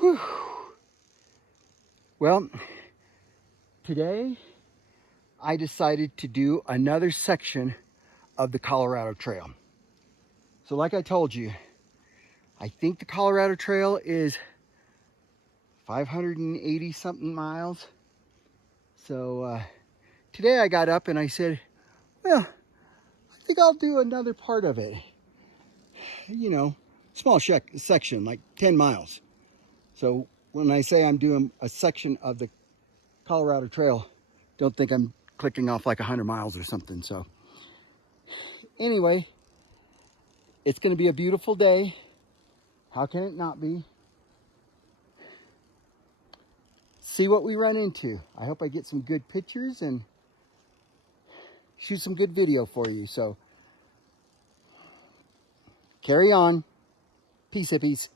Whew. Well, today I decided to do another section of the Colorado Trail. So like I told you, I think the Colorado Trail is 580 something miles. So today I got up and I said, well, I think I'll do another part of it. You know, small section, like 10 miles. So when I say I'm doing a section of the Colorado Trail, don't think I'm clicking off like 100 miles or something. So anyway, it's going to be a beautiful day. How can it not be? See what we run into. I hope I get some good pictures and shoot some good video for you. So carry on. Peace, hippies.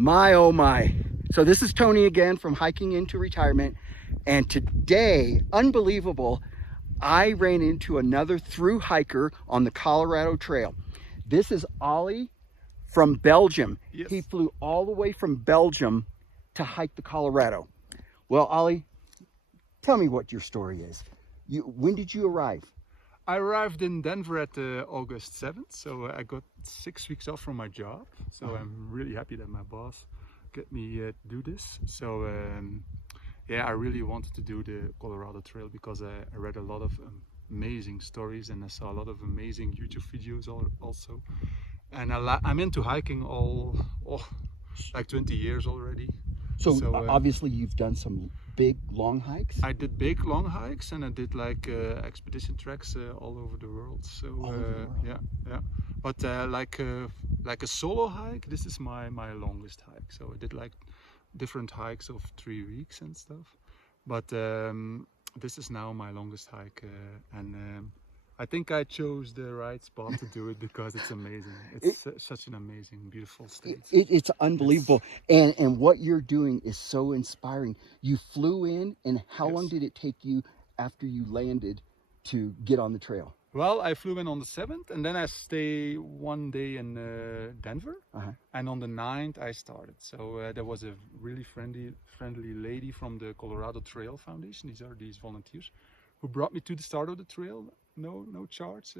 My, oh my. So this is Tony again from Hiking Into Retirement. And today, unbelievable, I ran into another thru hiker on the Colorado Trail. This is Ollie from Belgium. Yes. He flew all the way from Belgium to hike the Colorado. Well, Ollie, tell me what your story is. When did you arrive? I arrived in Denver at August 7th, so I got 6 weeks off from my job. So I'm really happy that my boss get me to do this. So yeah, I really wanted to do the Colorado Trail because I read a lot of amazing stories and I saw a lot of amazing YouTube videos also. And I'm into hiking like 20 years already. So obviously you've done some big long hikes? I did big long hikes and I did like expedition treks all over the world. So yeah. But like a solo hike, this is my longest hike. So I did like different hikes of 3 weeks and stuff. But this is now my longest hike, and I think I chose the right spot to do it because it's amazing. It's such an amazing, beautiful state. It's unbelievable. And what you're doing is so inspiring. You flew in, and how long did it take you after you landed to get on the trail? Well, I flew in on the 7th, and then I stay one day in Denver, and on the 9th I started. So there was a really friendly lady from the Colorado Trail Foundation. These volunteers who brought me to the start of the trail. No charge.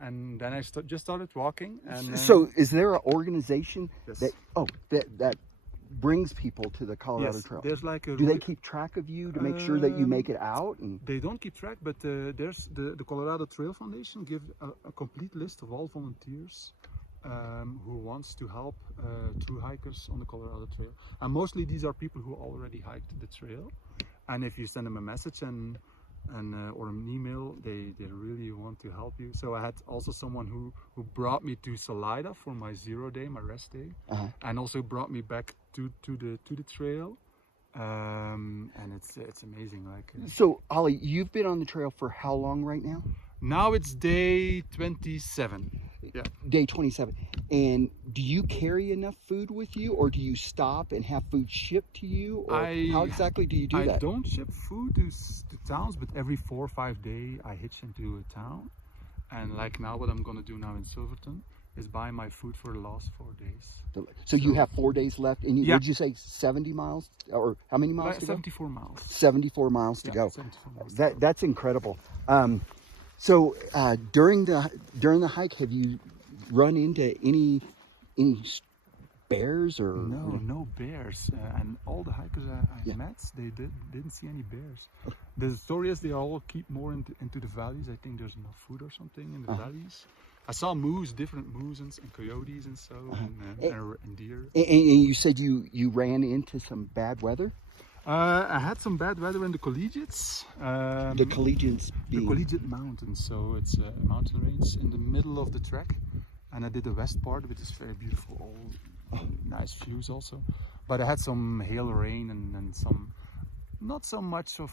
And then I just started walking. And so, is there an organization yes. that brings people to the Colorado Trail? There's like do they keep track of you to make sure that you make it out? And they don't keep track, but there's the Colorado Trail Foundation give a complete list of all volunteers who wants to help through hikers on the Colorado Trail. And mostly these are people who already hiked the trail. And if you send them a message or an email, they really want to help you. So I had also someone who brought me to Salida for my 0 day, my rest day, and also brought me back to the trail. And it's amazing. So Ollie, you've been on the trail for how long right now? Now it's day 27. Yeah. Day 27. And do you carry enough food with you, or do you stop and have food shipped to you? Or how exactly do you do that? I don't ship food to towns, but every 4 or 5 days I hitch into a town. And like now what I'm going to do now in Silverton is buy my food for the last 4 days. So you have 4 days left, and would you say 70 miles? Or how many miles to 74 miles. 74 miles to go. 74 miles That's incredible. So during the hike, have you run into any bears or? No bears. And all the hikers I met, they didn't see any bears. The story is they all keep more into the valleys. I think there's enough food or something in the valleys. I saw moose, different moose and coyotes and so, and deer. And you said you ran into some bad weather? I had some bad weather in the collegiates. The collegiates being? The collegiate mountains. So it's a mountain range in the middle of the trek. And I did the west part, which is very beautiful, all nice views also. But I had some hail, rain, and some, not so much of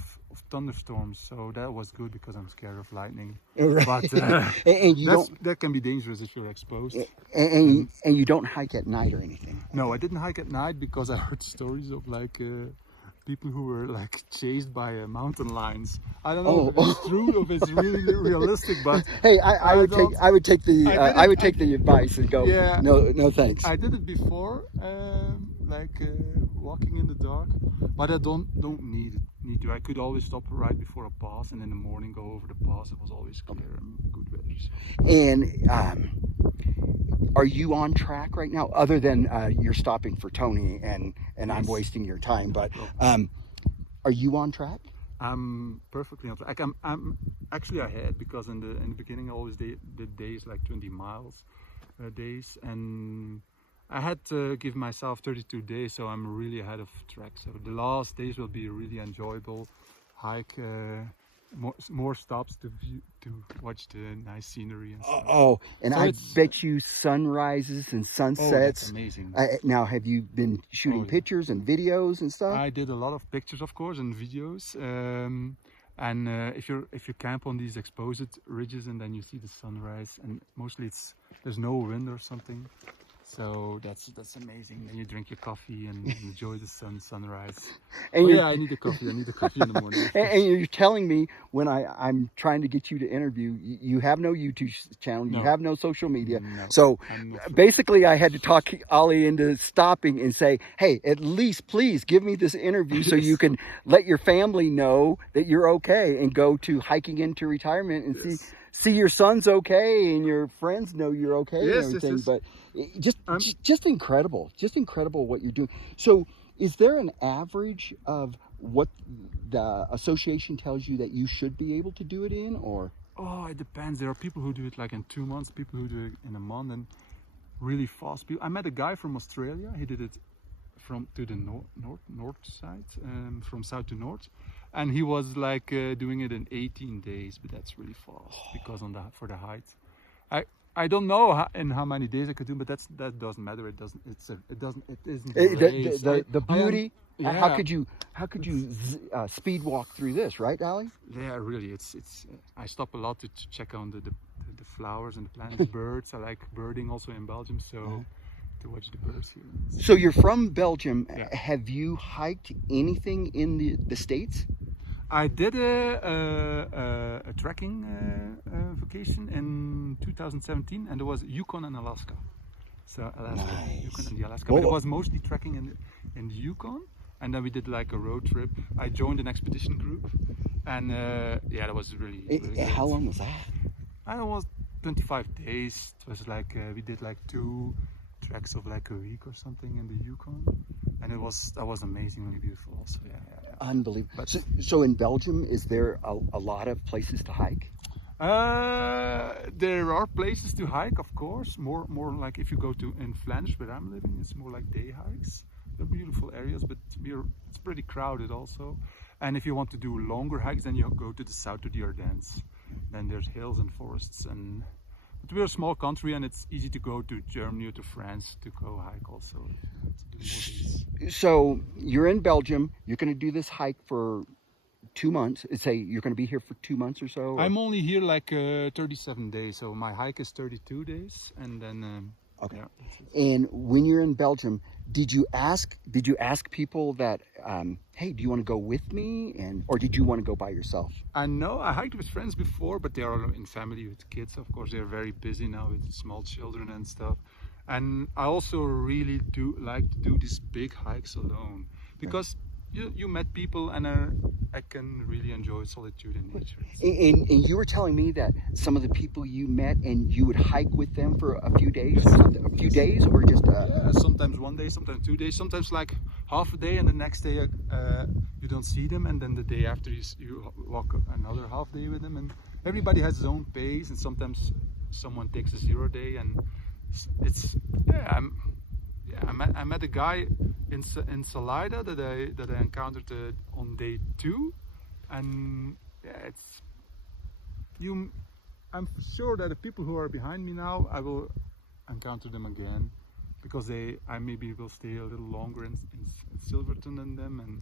thunderstorms. So that was good because I'm scared of lightning. Right. But and that can be dangerous if you're exposed. And you don't hike at night or anything? No, I didn't hike at night because I heard stories of like people who were like chased by mountain lions. I don't know if it's true or if it's really realistic, but hey, I would take the advice and go. Yeah, no thanks. I did it before, walking in the dark, but I don't need to. I could always stop right before a pass, and in the morning go over the pass. It was always clear and good weather. And are you on track right now? Other than you're stopping for Tony and yes. I'm wasting your time, but are you on track? I'm perfectly on track. I'm actually ahead because in the beginning I always did days like 20 miles days, and I had to give myself 32 days, so I'm really ahead of track. So the last days will be a really enjoyable hike. More stops to watch the nice scenery and stuff. And so I bet you sunrises and sunsets. Oh, that's amazing. Now, have you been shooting pictures and videos and stuff? I did a lot of pictures, of course, and videos. And if you camp on these exposed ridges and then you see the sunrise, and mostly there's no wind or something. So that's amazing. Then you drink your coffee and enjoy the sunrise. And I need a coffee. I need a coffee in the morning. And you're telling me when I'm trying to get you to interview, you have no YouTube channel, you have no social media. No, so basically I had to talk Ollie into stopping and say, hey, at least please give me this interview so you can let your family know that you're okay and go to hiking into retirement and see your son's okay and your friends know you're okay and everything. But just incredible what you're doing. So is there an average of what the association tells you that you should be able to do it in, or? Oh, it depends. There are people who do it like in 2 months, people who do it in a month, and really fast people. I met a guy from Australia. He did it from to the north side, from south to north, and he was like doing it in 18 days. But that's really fast because for the height. I don't know in how many days I could do, but that doesn't matter. It isn't the beauty. How could you speed walk through this, right, Ollie? Yeah, really. It's I stop a lot to check on the flowers and the plants, the birds. I like birding also in Belgium, so to watch the birds here. So you're from Belgium. Yeah. Have you hiked anything in the States? I did a trekking vacation in 2017, and it was Yukon and Alaska. So Yukon and Alaska. But it was mostly trekking in the Yukon, and then we did like a road trip. I joined an expedition group, and that was really good. How long was that? I was 25 days. It was like we did like 2 treks of like a week or something in the Yukon, and that was amazingly beautiful also. Yeah. Unbelievable. But, so in Belgium, is there a lot of places to hike? There are places to hike, of course. More like if you go to in Flanders, where I'm living, it's more like day hikes. They're beautiful areas, but it's pretty crowded also. And if you want to do longer hikes, then you go to the south to the Ardennes. Then there's hills and forests, but we're a small country, and it's easy to go to Germany or to France to go hike also. So you're in Belgium. You're going to do this hike for 2 months. Say you're going to be here for 2 months or so. Or? I'm only here like 37 days. So my hike is 32 days, and then. Okay. Yeah. And when you're in Belgium, did you ask people that, hey, do you want to go with me, or did you want to go by yourself? I know I hiked with friends before, but they are in family with kids. Of course, they're very busy now with small children and stuff. And I also really do like to do these big hikes alone because you met people and I can really enjoy solitude in nature. And you were telling me that some of the people you met and you would hike with them for a few days, or just sometimes 1 day, sometimes 2 days, sometimes like half a day, and the next day you don't see them, and then the day after you walk another half day with them, and everybody has his own pace, and sometimes someone takes a 0 day, and it's I met a guy in Salida that I encountered on day 2, and yeah, I'm sure that the people who are behind me now, I will encounter them again, because I maybe will stay a little longer in Silverton than them, and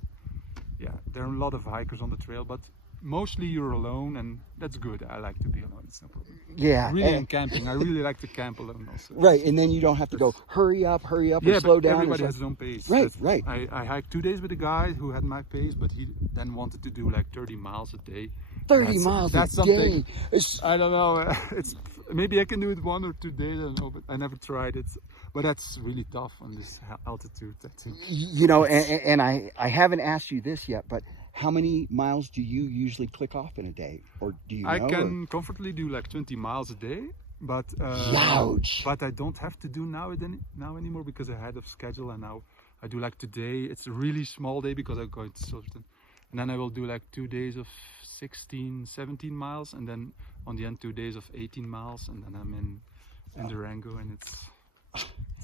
yeah, there are a lot of hikers on the trail, but mostly you're alone, and that's good. I like to be alone. It's no problem. Yeah, Really, in camping, I really like to camp alone also. Right, and then you don't have to go hurry up, or slow down. Everybody has his own pace. Right. I hiked 2 days with a guy who had my pace, but he then wanted to do like 30 miles a day. 30 miles that's a something, day. I don't know. It's maybe I can do it 1 or 2 days. I don't know, but I never tried it. But that's really tough on this altitude, I think. You know, and I haven't asked you this yet, but how many miles do you usually click off in a day, or do you know? I can comfortably do like 20 miles a day, but but I don't have to do now anymore, because I had a schedule, and now I do like today. It's a really small day because I'm going to Silverton, and then I will do like 2 days of 16, 17 miles, and then on the end 2 days of 18 miles, and then I'm in Durango, and it's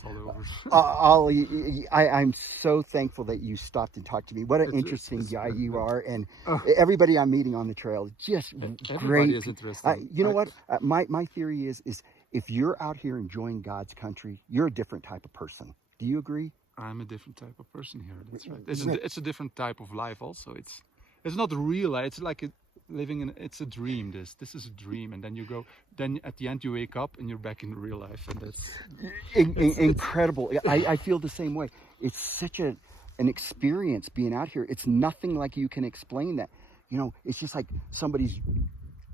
all over. Ollie, I'm so thankful that you stopped and talked to me. What an interesting guy you are, and everybody I'm meeting on the trail, just everybody great. is interesting. You know what? My theory is if you're out here enjoying God's country, you're a different type of person. Do you agree? I'm a different type of person here. That's right. It's a different type of life. Also, it's not real life. It's like it's a dream. This is a dream, and then at the end you wake up and you're back in real life, and that's incredible. I feel the same way. It's such an experience being out here. It's nothing like you can explain that. You know, it's just like somebody's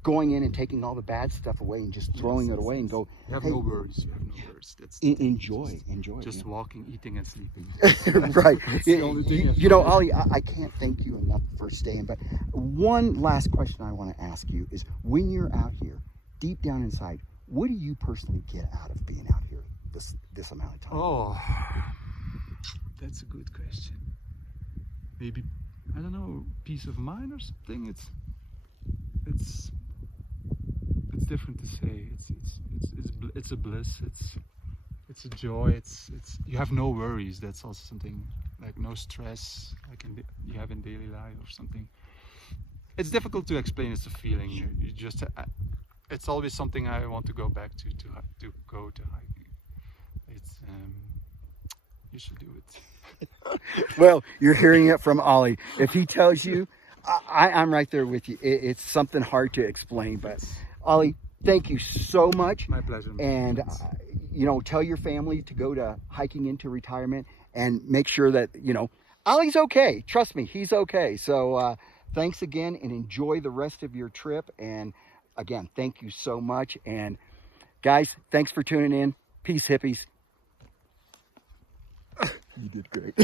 going in and taking all the bad stuff away and just throwing it away and go. You have no worries. You have no worries. That's enjoy. Just walking, eating, and sleeping. Right. That's the only thing. You know, Ollie, I can't thank you enough for staying. But one last question I want to ask you is, when you're out here, deep down inside, what do you personally get out of being out here this amount of time? Oh, that's a good question. Maybe, I don't know, peace of mind or something. It's different to say. It's a bliss. It's a joy. It's you have no worries. That's also something, like no stress like you have in daily life or something. It's difficult to explain. It's a feeling. You just it's always something I want to go back to go to hiking. It's you should do it. Well, you're hearing it from Ollie. If he tells you, I'm right there with you. It's something hard to explain, but Ollie, thank you so much. My pleasure. And you know, tell your family to go to Hiking Into Retirement, and make sure that, you know, Ollie's okay. Trust me, he's okay. So thanks again, and enjoy the rest of your trip. And again, thank you so much. And guys, thanks for tuning in. Peace, hippies. You did great.